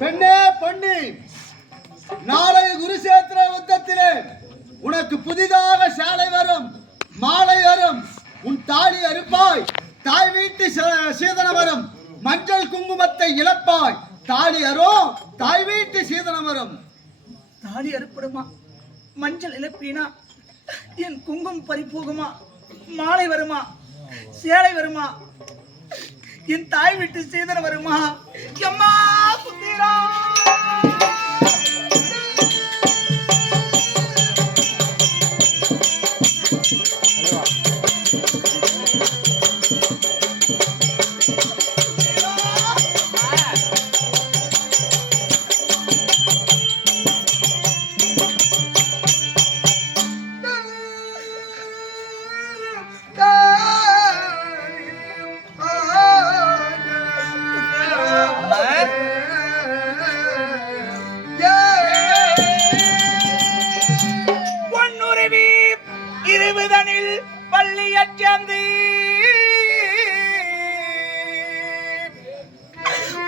பெண்ணே பொன்னி, நாளை குருஷேத்திர யுத்தத்திலே உனக்கு புதிதாக சேலை வரும், மாலை வரும், உன் தாலி அறுப்பாய், தாய் வீட்டு சீதனம் வரும், மஞ்சள் குங்குமத்தை இழப்பாய், தாலி அறும், தாய் வீட்டு சீதனம் வரும். தாலி அறுப்படுமா? மஞ்சள் இழப்பீனா? என் குங்குமம் பறிப்போகுமா? மாலை வருமா? சேலை வருமா? என் தாய் வீட்டு சீதனம் வருமா? எம்மா சுந்தீரா!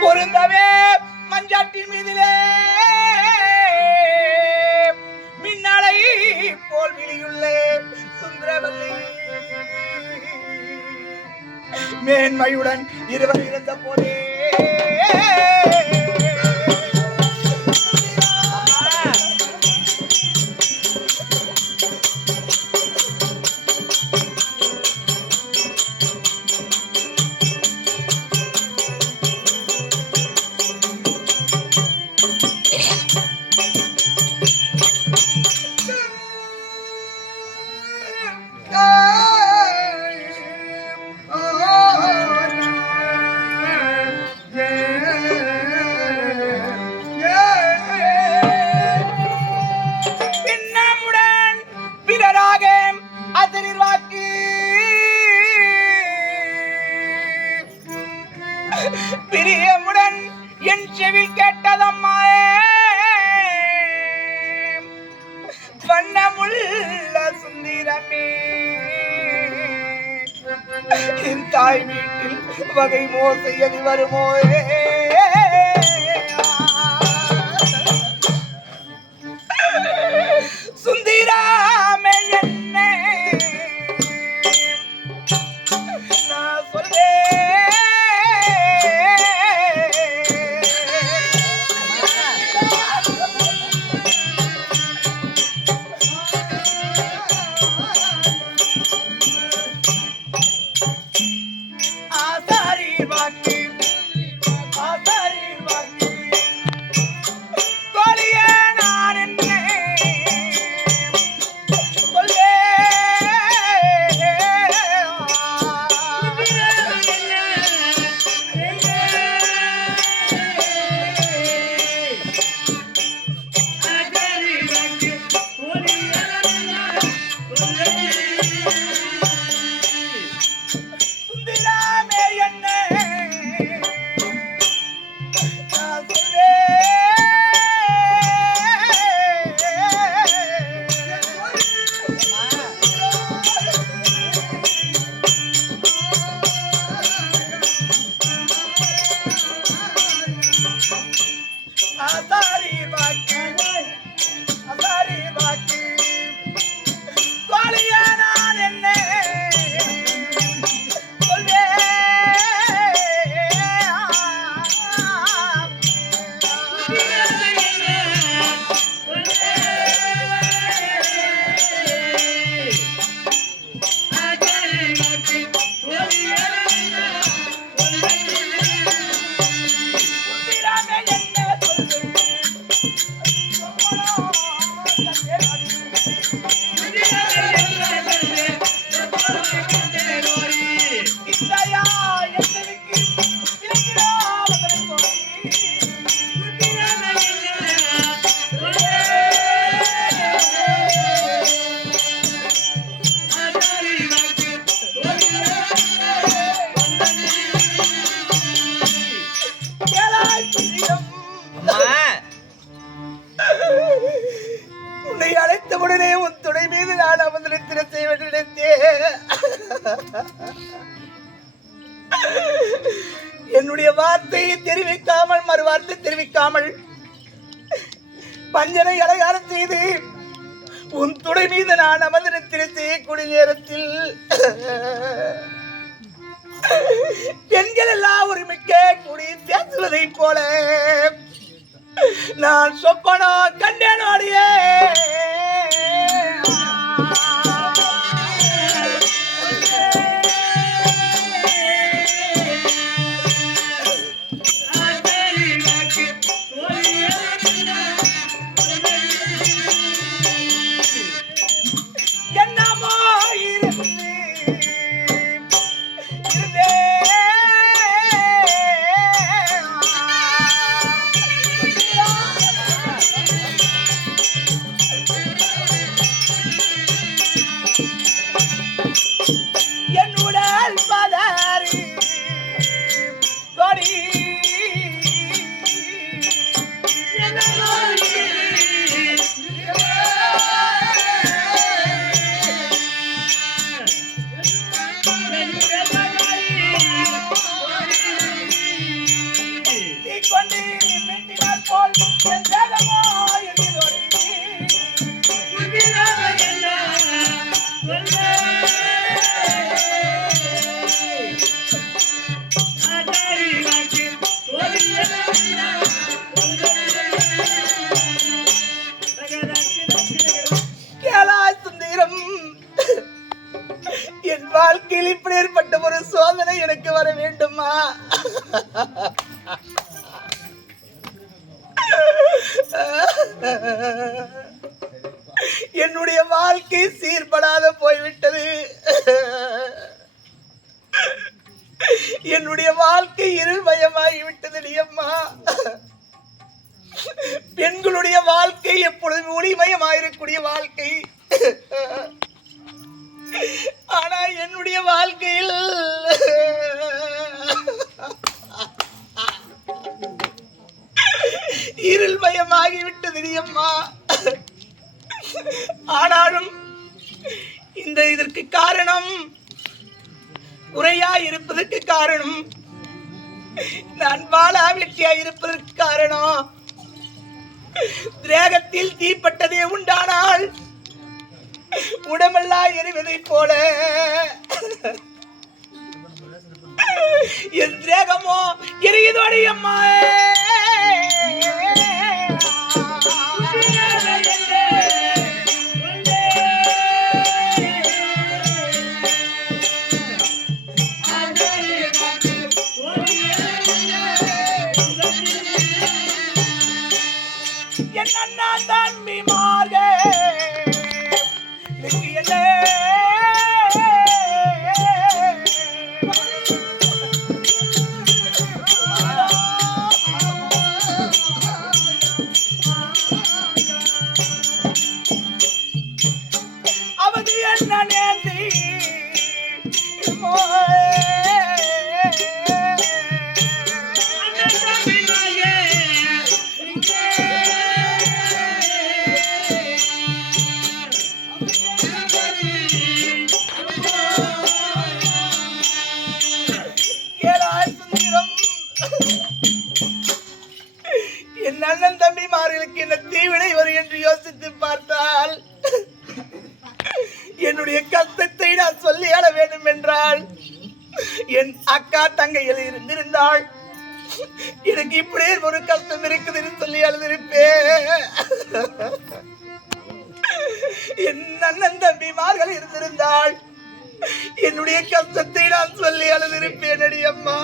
பொருந்தவே மஞ்சாட்டின் மீதிலே மின்னலை போல் விழியுள்ளே சுந்தரவல்லி மேன்மையுடன் இருவர் இருந்த போதே பிரியமுடன் என் செவில் கேட்டதம்மாயே வண்ணமுள்ள சுந்தரமே என் தாய் வீட்டில் வகை மோசையது வருமோயே சுந்தராமே என்னை நான் சொல்றேன் என்னுடைய வார்த்தையை தெரிவிக்காமல் மறுவார்த்தை தெரிவிக்காமல் பஞ்சனை அலங்காரம் செய்து உன் துணை மீது நான் அமர்ந்திருக்கிறேன் செய்யக்கூடிய நேரத்தில் பெண்கள் எல்லாம் ஒருமிக்க கூடி பேசுவதை போல நான் சொப்பனா கண்டேனோடியே என் வாழ்க்கையில் இப்படி ஏற்பட்ட ஒரு சோதனை எனக்கு வர வேண்டுமா? என்னுடைய வாழ்க்கை சீர்படாத போய்விட்டது. என்னுடைய வாழ்க்கை இருள்மயமாகிவிட்டது அம்மா. பெண்களுடைய வாழ்க்கை எப்பொழுதும் ஒளிமயமாயிருக்கூடிய வாழ்க்கை. ஆனா என்னுடைய வாழ்க்கையில் இருள்மயமாகிவிட்டது அம்மா. ஆனாலும் இதற்கு காரணம் குறையா இருப்பதற்கு காரணம், நான் வாழாவிட்டியா இருப்பதற்கு காரணம், தேகத்தில் தீப்பட்டதே உண்டானால் உடம்பெல்லாம் எரிவதை போல என் தேகமோ எரியுதோடி அம்மா. என் அண்ணா தம்பிமார்கள் அவது என்ன நேர்த்தி என் அண்ணன் தம்பிமார்களுக்கு என்ன தீவினை வரும் என்று யோசித்து பார்த்தால் என்னுடைய கஷ்டத்தை நான் சொல்லி ஆட வேண்டும் என்றால் என் அக்கா தங்கையில் இருந்திருந்தாள் எனக்கு இப்படியே ஒரு கஷ்டம் இருக்குதுன்னு சொல்லி அழுதிருப்பேன். என் அண்ணன் தம்பிமார்கள் இருந்திருந்தாள் என்னுடைய கஷ்டத்தை நான் சொல்லி அழுதிருப்பேன் அடியம்மா.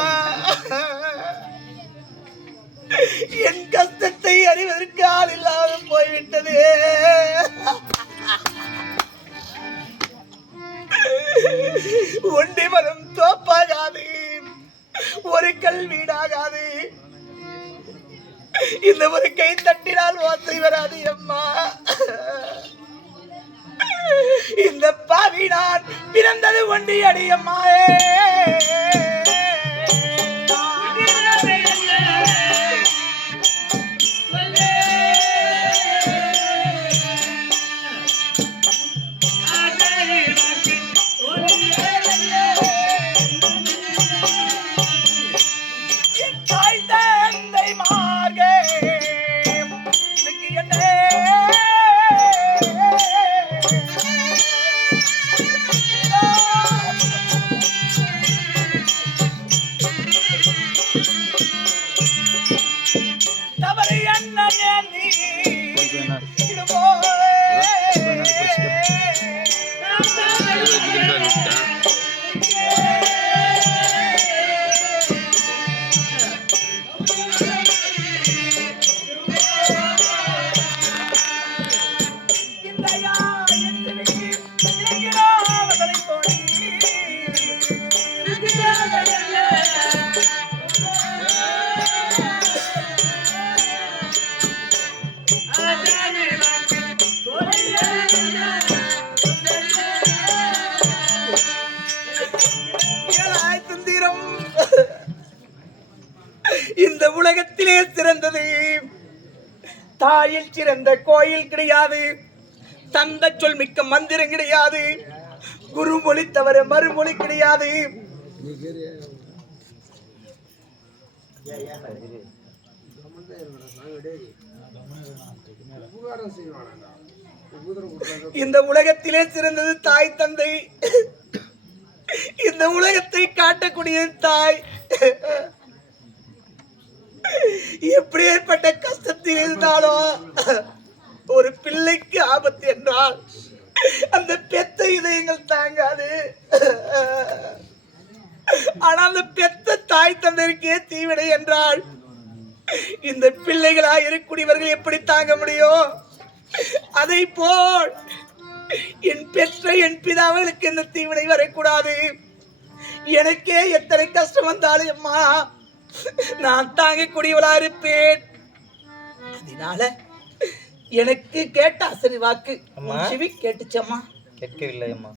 என் கஷ்டத்தை அறிவதற்கு ஆள் இல்லாமல் போய்விட்டது. ஒண்டி மரம் தோப்பாகாது, ஒரு கல் வீடாகாது, இந்த ஒரு கை தட்டினால் ஓசை வராது அம்மா. இந்த பாவி நான் பிறந்தது ஒண்டி அடியம்மாயே. இந்த உலகத்திலே சிறந்தது தாயில் சிறந்த கோயில் கிடையாது, தந்த சொல் மிக்க மந்திரம் கிடையாது, குருமொழி தவிர மறுமொழி கிடையாது. இந்த உலகத்திலே சிறந்தது தாய் தந்தை. இந்த உலகத்தை காட்டக்கூடிய தாய் எப்படி ஏற்பட்ட கஷ்டத்தில் இருந்தாலும் ஒரு பிள்ளைக்கு ஆபத்து என்றால் அந்த பெத்த இதயங்கள் தாங்காது. ஆனால் அந்த பெத்த தாய் தந்தைக்கே தீவினை என்றால் இந்த பிள்ளைகளா இருக்கக்கூடியவர்கள் எப்படி தாங்க முடியும்? அதை போல் என் பெற்ற என் பிதாவுக்கு இந்த தீவினை வரக்கூடாது. எனக்கே எத்தனை கஷ்டம் வந்தாலும் அம்மா நான் தாங்கக்கூடியவளா இருப்பேன். அதனால எனக்கு கேட்ட அசரி வாக்கு செவி கேட்டுச்சம்மா? கேட்கவில்லை அம்மா.